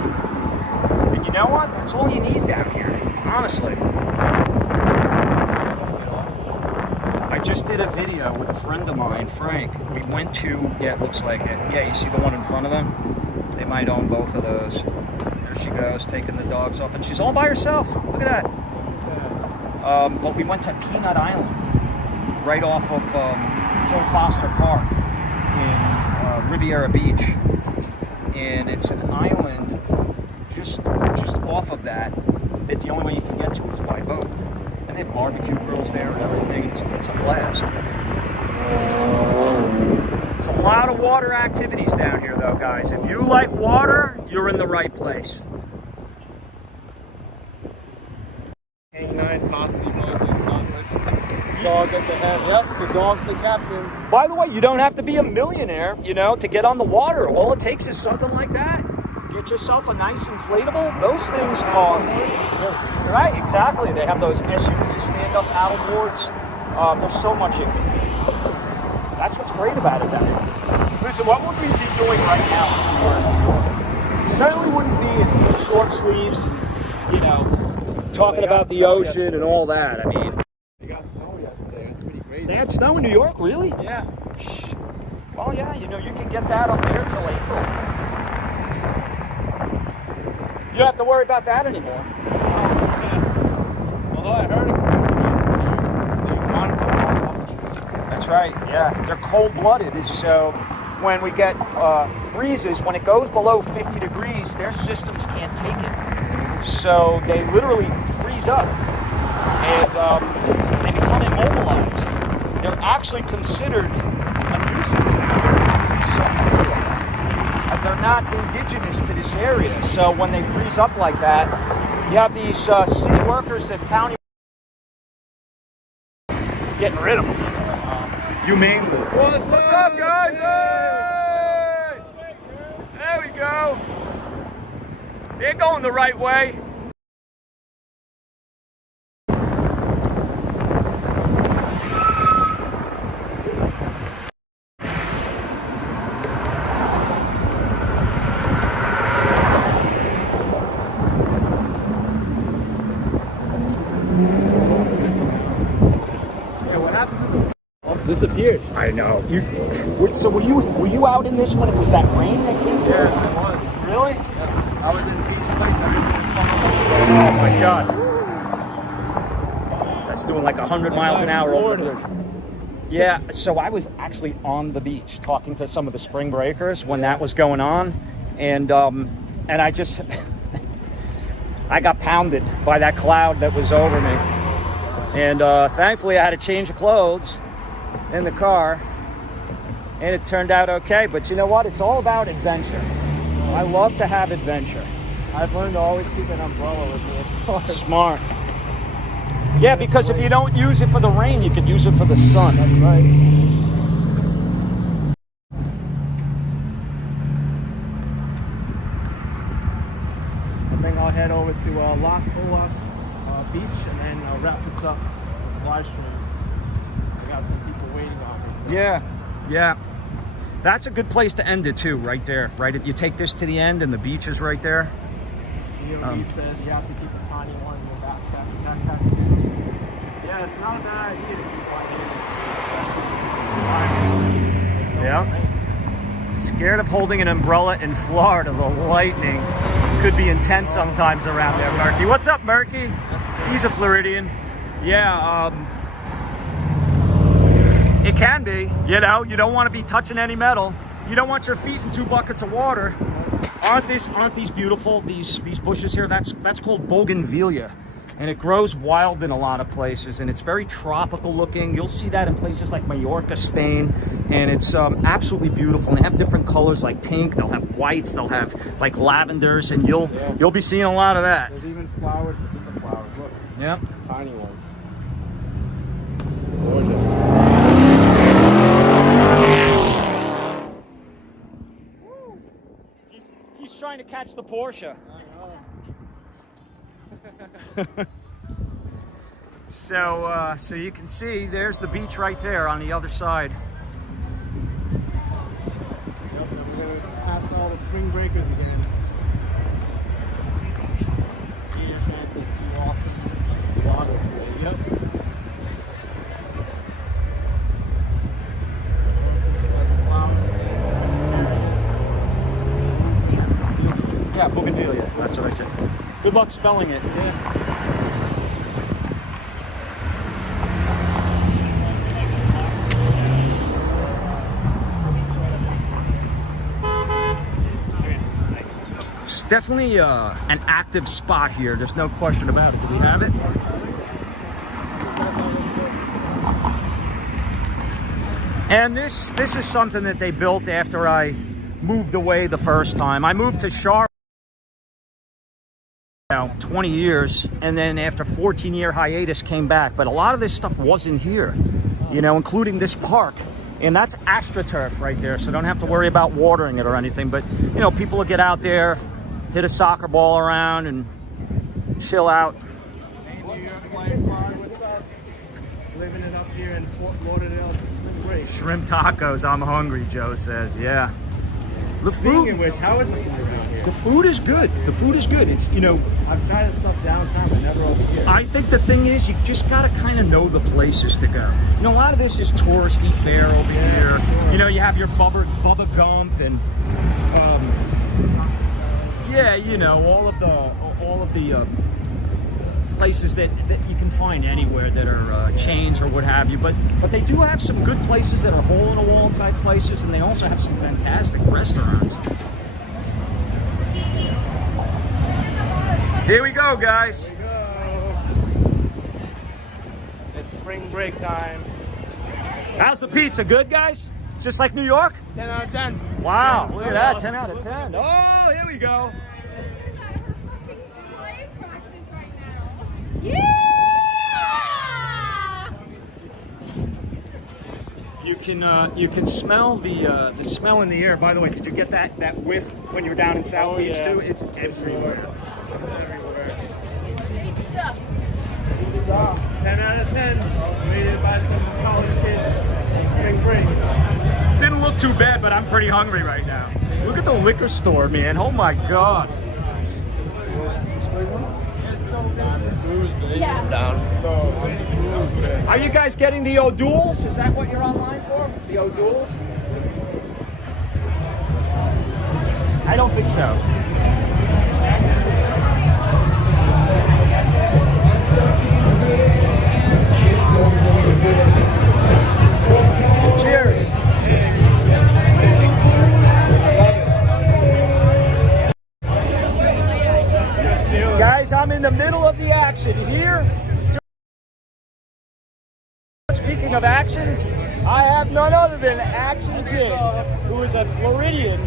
And you know what? That's all you need down here, honestly. I just did a video with a friend of mine, Frank. We went to, yeah, it looks like it. Yeah, you see the one in front of them? They might own both of those. There she goes, taking the dogs off. And she's all by herself. Look at that. But we went to Peanut Island, right off of Phil Foster Park in Riviera Beach. And it's an island just off of that the only way you can get to is by boat. And they have barbecue grills there and everything. It's a blast. It's a lot of water activities down here, though, guys. If you like water, you're in the right place. Canine posse, Muslim, Douglas. Dog at the head. Yep, the dog's the captain. By the way, you don't have to be a millionaire, you know, to get on the water. All it takes is something like that. Get yourself a nice inflatable. Those things are, right, exactly. They have those SUV stand-up paddleboards. There's so much you can do. That's what's great about it down here. Listen, what would we be doing right now? We certainly wouldn't be in short sleeves and, you know, talking about the ocean and all that. I mean, They got snow yesterday. It's pretty crazy. they had snow in New York, really? Yeah. Well, yeah, you know, you can get that up there till April. You don't have to worry about that anymore. Although I heard the iguanas are That's right, yeah. They're cold-blooded, so when we get freezes, when it goes below 50 degrees, their systems can't take it. So they literally freeze up and they become immobilized. They're actually considered a nuisance now. They're not indigenous to this area, so when they freeze up like that, you have these city workers and county getting rid of them. Humanely. What's up, guys? Hey! There we go. They're going the right way. This disappeared. I know. So were you out in this when it was that rain that came through? Yeah, I was. Really? I was in each place. Oh my God. That's doing like 100 miles an hour over there. Yeah, so I was actually on the beach talking to some of the spring breakers when that was going on, and I just I got pounded by that cloud that was over me, and thankfully I had to change of clothes in the car, and it turned out okay. But you know what? It's all about adventure. I love to have adventure. I've learned to always keep an umbrella with me. Smart. Yeah, because if you don't use it for the rain, you could use it for the sun. That's right. I think I'll head over to Las Olas Beach and then wrap this up, this live stream. I got some people waiting on me. So. Yeah. That's a good place to end it too, right there. Right, you take this to the end, and the beach is right there. He says you have to keep a tiny one in your backpack. Yeah, it's not a bad idea to keep one in. Yeah. Scared of holding an umbrella in Florida. The lightning could be intense sometimes around there, Murky. What's up, Murky? He's a Floridian. Yeah, it can be. You know, you don't want to be touching any metal. You don't want your feet in 2 buckets of water. Aren't these beautiful? These bushes here. That's called bougainvillea, and it grows wild in a lot of places, and it's very tropical looking. You'll see that in places like Mallorca, Spain, and it's absolutely beautiful. And they have different colors like pink. They'll have whites. They'll have like lavenders, and you'll be seeing a lot of that. There's even flowers within the flowers. Look. Yeah. Tiny ones. Gorgeous. He's trying to catch the Porsche. So you can see there's the beach right there on the other side. Yep, and we're going to pass all the spring breakers again. Peter Francis, you awesome. Honestly, yep. Yeah, bougainvillea. That's what I said. Good luck spelling it. Yeah. It's definitely an active spot here. There's no question about it. Do we have it? And this is something that they built after I moved away the first time. I moved to Charlotte 20 years, and then after 14-year hiatus came back. But a lot of this stuff wasn't here, including this park. And that's AstroTurf right there, so don't have to worry about watering it or anything. But, people will get out there, hit a soccer ball around, and chill out. Living it up here in Fort Lauderdale Strip. Shrimp tacos, I'm hungry, Joe says. Yeah. The Speaking food, of which, how is the food around here? the food is good. The food is good. It's, I've tried this stuff downtown, but never over here. I think the thing is, you just got to kind of know the places to go. A lot of this is touristy fare over here. Sure. You have your Bubba Gump and, all of the places that you can find anywhere that are chains or what have you. But they do have some good places that are hole-in-the-wall type places, and they also have some fantastic restaurants. Here we go, guys. Here we go. It's spring break time. How's the pizza? Good, guys? Just like New York? 10 out of 10. Wow, look at that, 10 out of 10. Oh, here we go. Yeah! You can smell the smell in the air. By the way, did you get that whiff when you're down in South Beach too? It's everywhere. It's everywhere. Pizza. 10 out of 10. Rated by some college kids. Spring break. Didn't look too bad, but I'm pretty hungry right now. Look at the liquor store, man. Oh my God. Yes, sir. Are you guys getting the O'Douls? Is that what you're online for? The O'Douls? I don't think so. Cheers. Guys, I'm in the middle of the action here. Speaking of action, I have none other than Action Kid, who is a Floridian,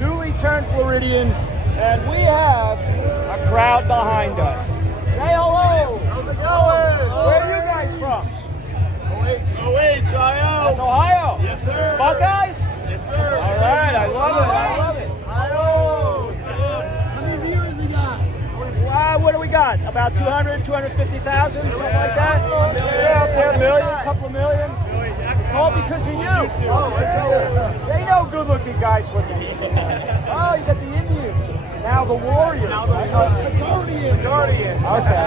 newly turned Floridian, and we have a crowd behind us. Say hello. How's it going? Where are you guys from? Ohio. That's Ohio. Yes, sir. Buckeyes? Yes, sir. All right, I love it. I love it. Ohio. How many viewers we got? What do we got? About 200, 250,000, something like that? Yeah, up there, a million, a couple of million. It's all because of you. Oh, let's go. They know good-looking guys what they see. Oh, you got the Indians. Now the Warriors. The Guardian. Okay.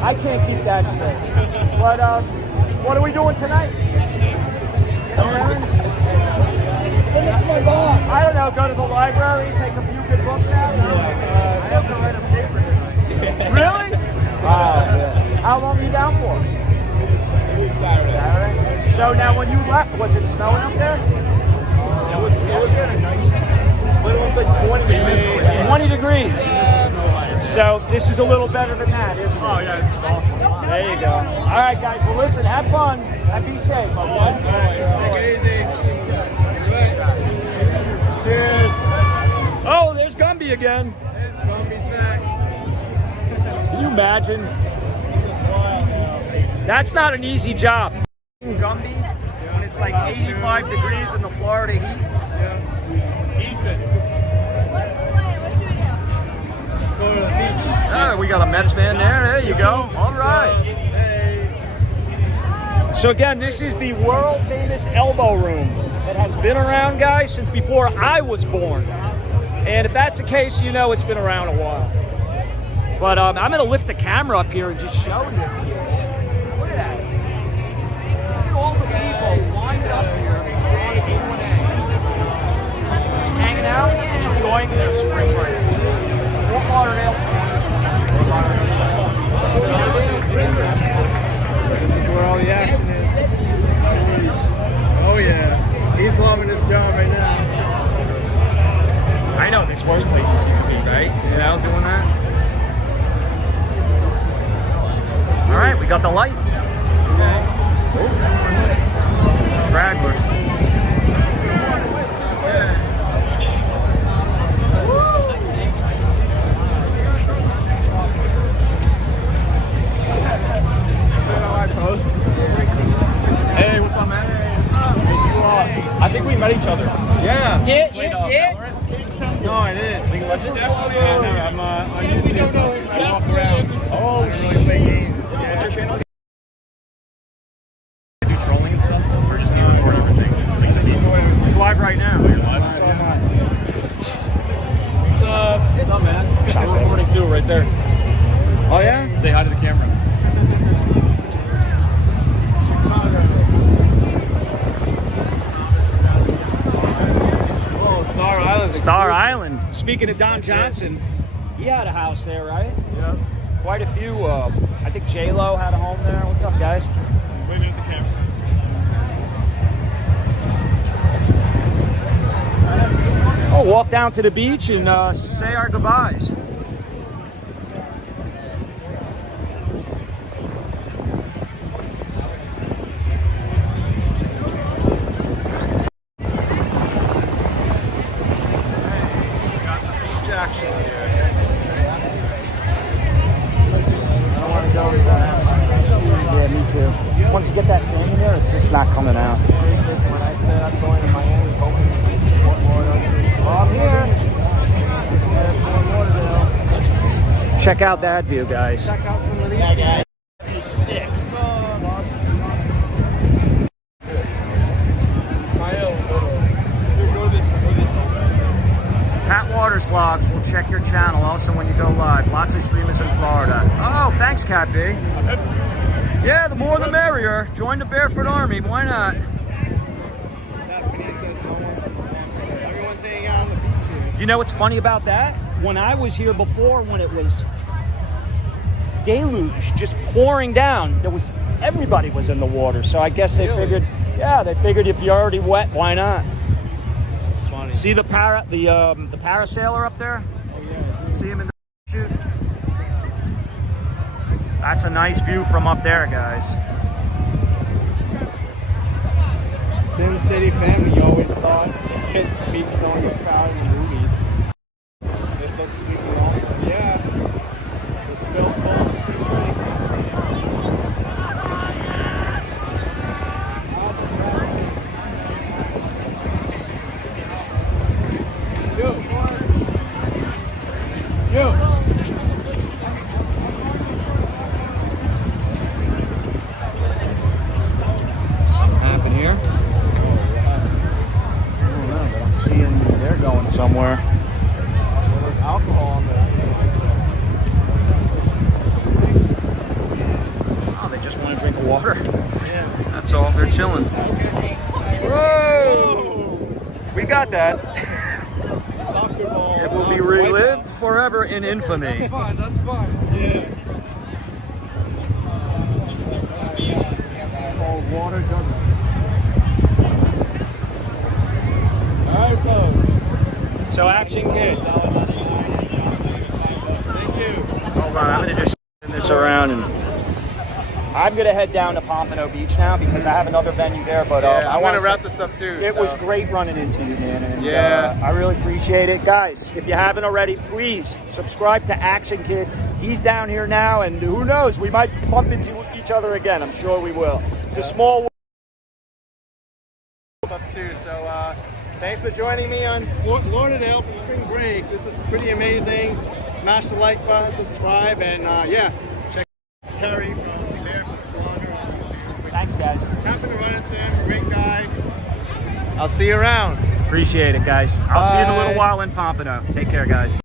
I can't keep that straight. But what are we doing tonight? Send it to my boss. I don't know. Go to the library, take a few good books out. I have to write a paper tonight. Really? Wow. How long are you down for? Saturday. So now, when you left, was it snowing up there? It was kind of nice. But it was like 20 degrees. 20 degrees. So this is a little better than that, isn't it? Oh, yeah, this is awesome. There you go. All right, guys. Well, listen. Have fun and be safe. Okay? Take it easy. Cheers. Oh, there's Gumby again. Gumby's back. Can you imagine? That's not an easy job. Gumby, when it's like 85 degrees in the Florida heat. Ethan. Go to the beach. Oh, we got a Mets fan there. There you go. All right. Hey. So again, this is the world famous elbow room that has been around, guys, since before I was born. And if that's the case, you know it's been around a while. But I'm going to lift the camera up here and just show you. Look at that. Look at all the people lined up here on A1A. Just hanging out and enjoying their spring break. Fort Lauderdale. This is where all the action is. Oh yeah, he's loving his job right now. I know there's worse places you can be, right? You know, doing that. All right, we got the light. Oh. Straggler. Hey, what's up, man? I think we met each other. Yeah. Yeah. No, I didn't. League of Legends? Yeah, no, I'm on YouTube. I walk around. Oh, I don't really play games. What's your channel? Do trolling and stuff? Or just you record everything? It's live right now. You're live. So am I. What's up, man? I'm recording too, right there. Oh, yeah? Say hi to the camera. Oh, Star Island. Star Island. Speaking of Don Johnson, he had a house there, right? Yeah. Quite a few. I think J-Lo had a home there. What's up, guys? Waving at the camera. Oh, walk down to the beach and say our goodbyes. Yeah, me too. Once you get that sand in there, it's just not coming out. When I said I'm going to Miami, hoping to visit Fort Lauderdale. Well, I'm here. Fort Lauderdale. Check out that view, guys. Check out some of these. Sick. Pat Waters vlogs. We'll check your channel also when you go live. Lots of streamers in Florida. Oh, thanks, Cat B. Yeah, the more the merrier. Join the Barefoot Army. Why not? Everyone's hanging out on the beach here. You know what's funny about that? When I was here before, when it was deluge just pouring down, everybody was in the water. So I guess they figured, they figured if you're already wet, why not? It's funny. See the parasailer up there? Oh, yeah. See him in the chute? That's a nice view from up there, guys. Sin City family, you always thought the kid beaches only get crowded in the movies. This looks really awesome. Yeah. It's built full of spring break. Something happen here? They're going somewhere. There's alcohol on there. Oh, they just want to drink water. Yeah. That's all. They're chilling. Whoa! We got that. Soccer ball. It will be relived forever in infamy. Fun, that's fun. Yeah. Cold water doesn't. Alright, folks. So, Action Kid. Thank you. Hold on, I'm going to just spin this around and I'm going to head down to Pompano Beach now because I have another venue there. But I I want want to wrap this up too. It was great running into you, man. And Yeah. I really appreciate it. Guys, if you haven't already, please subscribe to Action Kid. He's down here now, and who knows, we might bump into each other again. I'm sure we will. It's a small world. Up too. So thanks for joining me on Fort Lauderdale for spring break. This is pretty amazing. Smash the like button, subscribe, and check out Terry from the Barefoot Vlogger on YouTube. Thanks, guys. Happen to run into him, great guy. I'll see you around. Appreciate it, guys. I'll see you in a little Bye. while in Pompano. Take care, guys.